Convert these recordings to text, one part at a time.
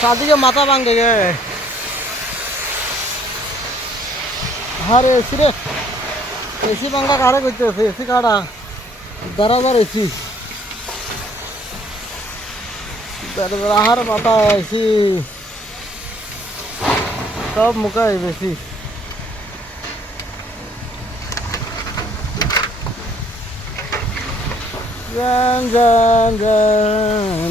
शादी के माथा भांग गए। अरे एसी रे, एसी पंखा काढ़े करते एसी काढ़ा बराबर एसी बराबर माथा एसी सब मुका है बेसी। जान जान जान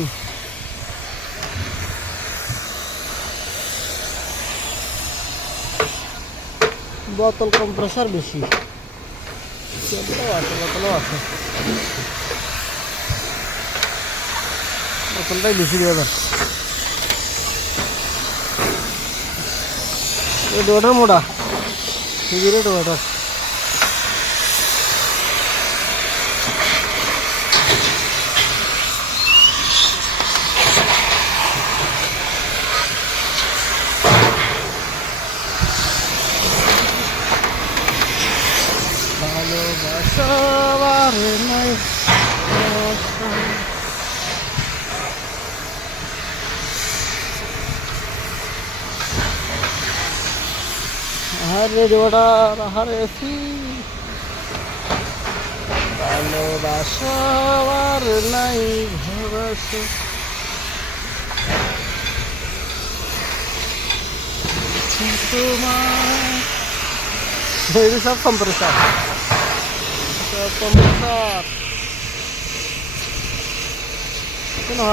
बोतल कंप्रेसर बेशी बोतलटाই বেশি দিয়ে দেন। এই ডোটা মোটা সিগারেট ওয়াটার ভালোবাসা আর নাই। আরে ডোটা আরে এসি ভালোবাসা আর নাই ভালোবাসা তোমার। सब कंप्रेसर सब कंप्रेसर कितना